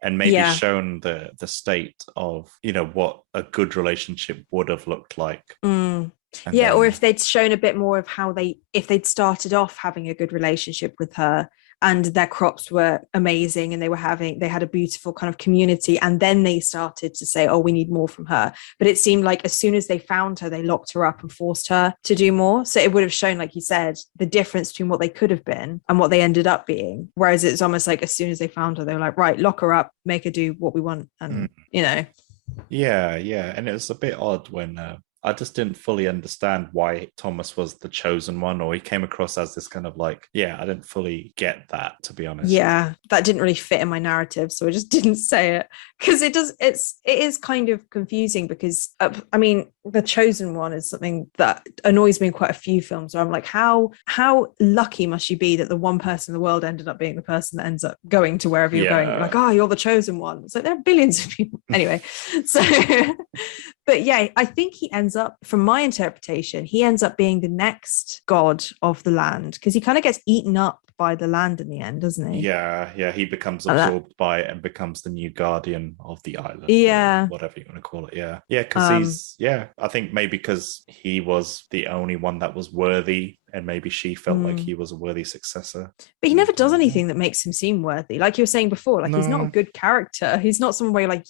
And maybe shown the state of what a good relationship would have looked like. Or if they'd shown a bit more of how if they'd started off having a good relationship with her, and their crops were amazing, and they had a beautiful kind of community, and then they started to say, oh, we need more from her. But it seemed like as soon as they found her, they locked her up and forced her to do more. So it would have shown, like you said, the difference between what they could have been and what they ended up being. Whereas it's almost like as soon as they found her, they were like, right, lock her up, make her do what we want. And yeah, and it was a bit odd when I just didn't fully understand why Thomas was the chosen one, or he came across as this kind of like, I didn't fully get that, to be honest. Yeah, that didn't really fit in my narrative, so I just didn't say it, because it is kind of confusing, because the chosen one is something that annoys me in quite a few films, where I'm like, how lucky must you be that the one person in the world ended up being the person that ends up going to wherever you're going. You're like, oh, you're the chosen one. It's like there are billions of people anyway. So but yeah, I think he ends up, from my interpretation, he ends up being the next god of the land, because he kind of gets eaten up by the land in the end, doesn't he? Yeah, he becomes absorbed by it and becomes the new guardian of the island. Yeah, whatever you want to call it. Yeah, because I think maybe because he was the only one that was worthy, and maybe she felt like he was a worthy successor. But he never does anything that makes him seem worthy. Like you were saying before, like he's not a good character. He's not someone where you're like,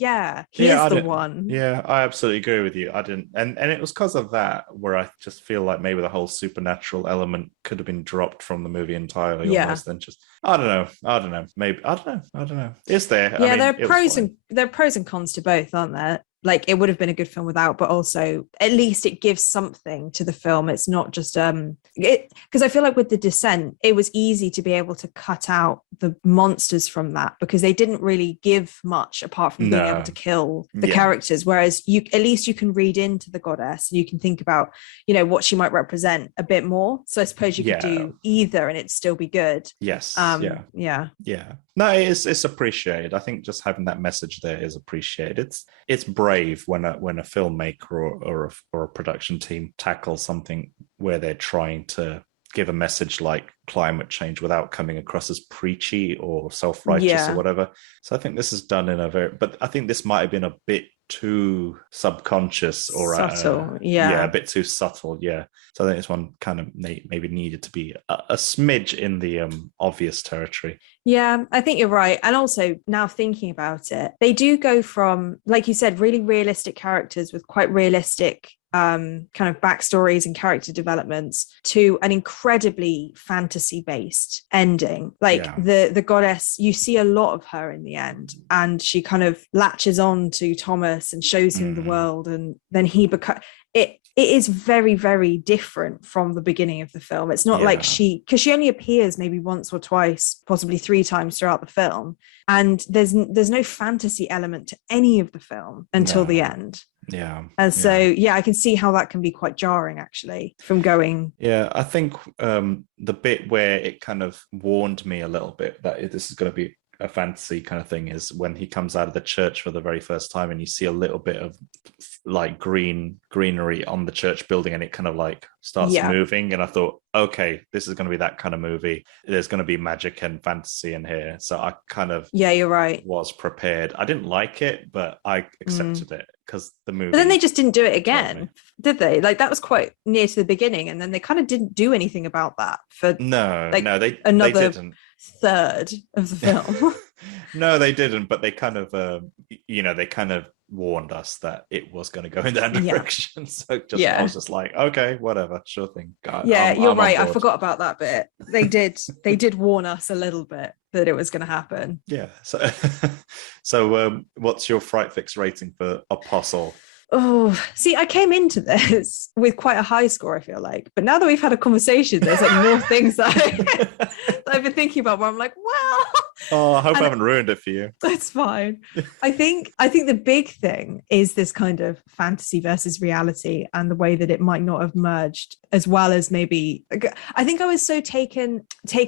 he is the one. Yeah, I absolutely agree with you. I didn't, and it was because of that where I just feel like maybe the whole supernatural element could have been dropped from the movie entirely. Almost, and just I don't know. Maybe I don't know. Is there? Yeah, there are pros and cons to both, aren't there? Like, it would have been a good film without, but also at least it gives something to the film. It's not just because I feel like with The Descent, it was easy to be able to cut out the monsters from that, because they didn't really give much apart from being able to kill the characters. Whereas at least you can read into the goddess, and you can think about what she might represent a bit more. So I suppose you could do either and it'd still be good. Yes. Yeah. No, it's appreciated. I think just having that message there is appreciated. It's brave when a filmmaker or a production team tackles something where they're trying to give a message like climate change without coming across as preachy or self-righteous or whatever. So I think this is done in but I think this might have been a bit too subconscious or subtle. A bit too subtle. So I think this one kind of maybe needed to be a smidge in the obvious territory. Yeah, I think you're right. And also, now thinking about it, they do go from, like you said, really realistic characters with quite realistic kind of backstories and character developments to an incredibly fantasy based ending. Like the goddess, you see a lot of her in the end, and she kind of latches on to Thomas and shows him the world, and then he becomes it is very, very different from the beginning of the film. It's not like because she only appears maybe once or twice, possibly 3 times throughout the film, and there's no fantasy element to any of the film until the end. And so I can see how that can be quite jarring, actually, from going. I think the bit where it kind of warned me a little bit that this is going to be a fantasy kind of thing is when he comes out of the church for the very first time and you see a little bit of like greenery on the church building and it kind of like starts moving. And I thought, okay, this is going to be that kind of movie. There's going to be magic and fantasy in here. So I kind of you're right. was prepared. I didn't like it, but I accepted it because the movie. But then they just didn't do it again, did they? Like that was quite near to the beginning, and then they kind of didn't do anything about that for they didn't. Third of the film. No, they didn't, but they kind of they kind of warned us that it was going to go in that direction. So I was just like, okay, whatever, sure thing. God, you're right. I forgot about that bit. They did warn us a little bit that it was going to happen. Yeah. So what's your Fright Fix rating for Apostle? Oh, see, I came into this with quite a high score, I feel like. But now that we've had a conversation, there's like more things that I've been thinking about where I'm like, well. Oh, I hope I haven't ruined it for you. That's fine. I think the big thing is this kind of fantasy versus reality and the way that it might not have merged, as well as maybe, I think I was so taken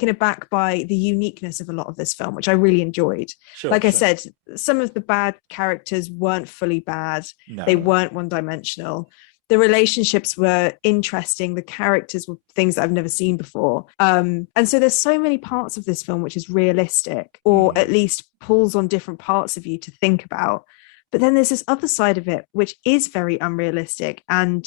aback by the uniqueness of a lot of this film, which I really enjoyed. Sure. I said, some of the bad characters weren't fully bad. No. They weren't one-dimensional. The relationships were interesting. The characters were things that I've never seen before. And so there's so many parts of this film which is realistic, or at least pulls on different parts of you to think about. But then there's this other side of it, which is very unrealistic. And,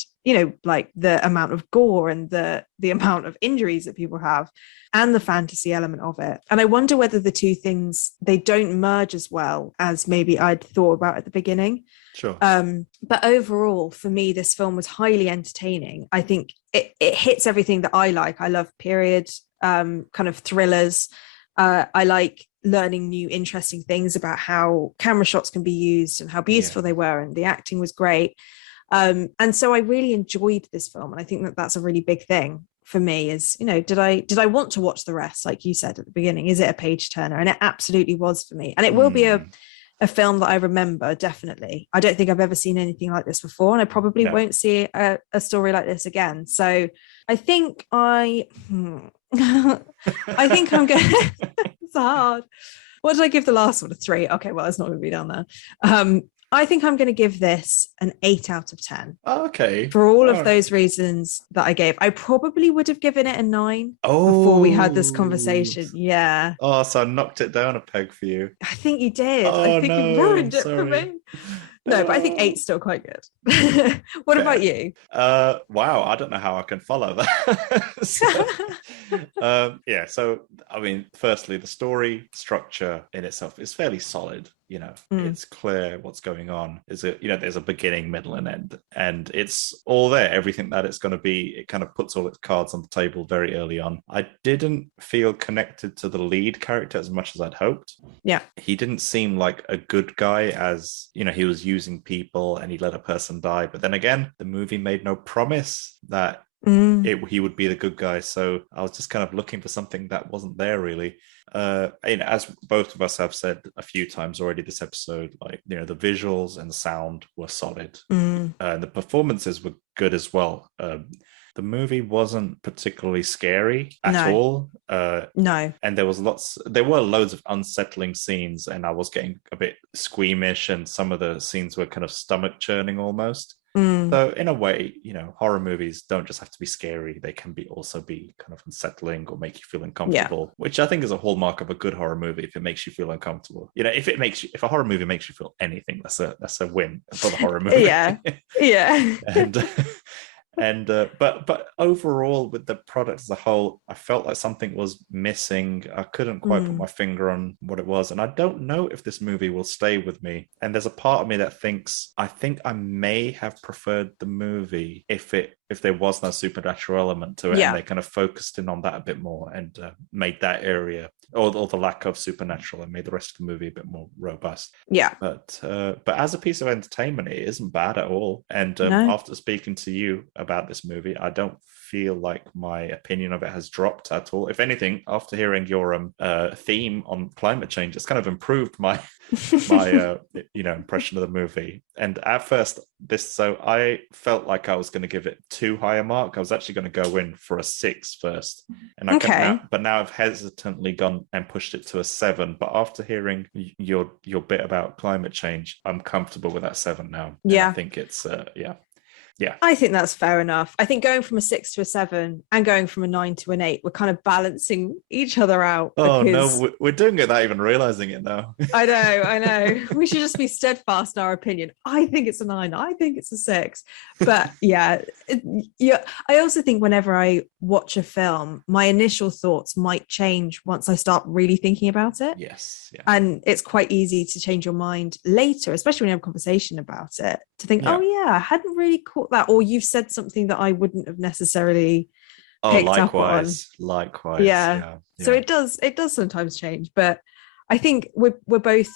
like the amount of gore and the amount of injuries that people have and the fantasy element of it. And I wonder whether the two things, they don't merge as well as maybe I'd thought about at the beginning. Sure. But overall, for me, this film was highly entertaining. I think it hits everything that I like. I love period kind of thrillers. I like learning new interesting things about how camera shots can be used and how beautiful they were, and the acting was great. And so I really enjoyed this film, and I think that that's a really big thing for me is, did I want to watch the rest? Like you said at the beginning, is it a page turner? And it absolutely was for me. And it will be a film that I remember, definitely. I don't think I've ever seen anything like this before, and I probably won't see a story like this again. So I think I think I'm going it's hard. What did I give the last one? A 3? Okay, well, it's not going to be down there. I think I'm going to give this an 8 out of 10. Okay. For all of those reasons that I gave. I probably would have given it a 9 before we had this conversation. Yeah. Oh, so I knocked it down a peg for you. I think you did. I think you ruined it for me. No, but I think 8's still quite good. What about you? Wow, I don't know how I can follow that. So, I mean, firstly, the story structure in itself is fairly solid. It's clear what's going on. There's a beginning, middle, and end, and it's all there. Everything that it's going to be, it kind of puts all its cards on the table very early on. I didn't feel connected to the lead character as much as I'd hoped. Yeah, he didn't seem like a good guy, as he was using people and he let a person die. But then again, the movie made no promise that he would be the good guy. So I was just kind of looking for something that wasn't there, really. As both of us have said a few times already this episode, like, the visuals and the sound were solid. The performances were good as well. The movie wasn't particularly scary at all. No. And there were loads of unsettling scenes, and I was getting a bit squeamish, and some of the scenes were kind of stomach churning almost. So in a way, horror movies don't just have to be scary. They can also be kind of unsettling or make you feel uncomfortable, which I think is a hallmark of a good horror movie. If it makes you feel uncomfortable, if a horror movie makes you feel anything, that's a win for the horror movie. Yeah. But overall, with the product as a whole, I felt like something was missing. I couldn't quite put my finger on what it was, and I don't know if this movie will stay with me. And there's a part of me that thinks I may have preferred the movie if there was no supernatural element to it, and they kind of focused in on that a bit more and made that area, or the lack of supernatural, and made the rest of the movie a bit more robust. Yeah. But as a piece of entertainment, it isn't bad at all. And after speaking to you about this movie, I don't feel like my opinion of it has dropped at all. If anything, after hearing your theme on climate change, it's kind of improved my impression of the movie. And at first, I felt like I was going to give it too high a mark. I was actually going to go in for a 6 first, and now I've hesitantly gone and pushed it to a 7. But after hearing your bit about climate change, I'm comfortable with that 7 now. Yeah, and I think it's Yeah. I think that's fair enough. I think going from a 6 to a 7 and going from a 9 to an 8, we're kind of balancing each other out. Oh, no, we're doing it without even realizing it now. I know. We should just be steadfast in our opinion. I think it's a 9. I think it's a 6. But yeah. I also think whenever I watch a film, my initial thoughts might change once I start really thinking about it. Yes. Yeah. And it's quite easy to change your mind later, especially when you have a conversation about it, to think, oh yeah, I hadn't really caught that, or you've said something that I wouldn't have necessarily picked up on. Likewise. Yeah. So it does sometimes change, but I think we both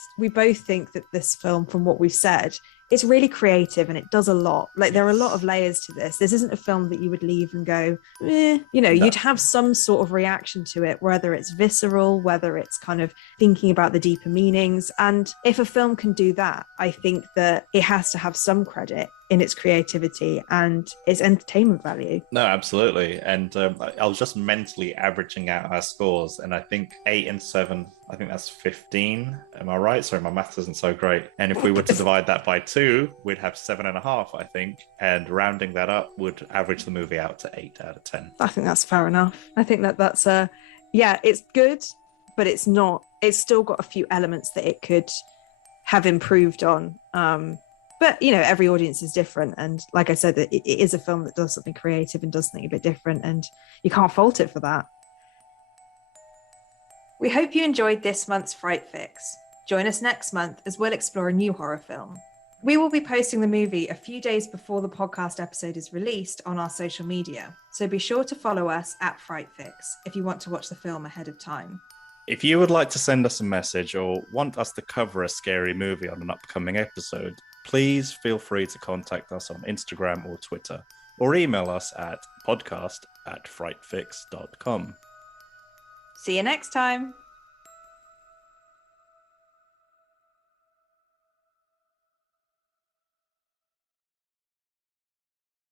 think that this film, from what we've said, it's really creative and it does a lot. Like, there are a lot of layers to this. This isn't a film that you would leave and go, no. You'd have some sort of reaction to it, whether it's visceral, whether it's kind of thinking about the deeper meanings. And if a film can do that, I think that it has to have some credit in its creativity and its entertainment value. No, absolutely. And I was just mentally averaging out our scores, and I think 8 and 7, I think that's 15. Am I right? Sorry, my maths isn't so great. And if we were to divide that by 2, we'd have 7.5, I think. And rounding that up would average the movie out to 8 out of 10. I think that's fair enough. I think that's it's good, but it's still got a few elements that it could have improved on. But, every audience is different. And like I said, it is a film that does something creative and does something a bit different. And you can't fault it for that. We hope you enjoyed this month's Fright Fix. Join us next month as we'll explore a new horror film. We will be posting the movie a few days before the podcast episode is released on our social media. So be sure to follow us at Fright Fix if you want to watch the film ahead of time. If you would like to send us a message or want us to cover a scary movie on an upcoming episode, please feel free to contact us on Instagram or Twitter, or email us at podcast@frightfix.com. See you next time.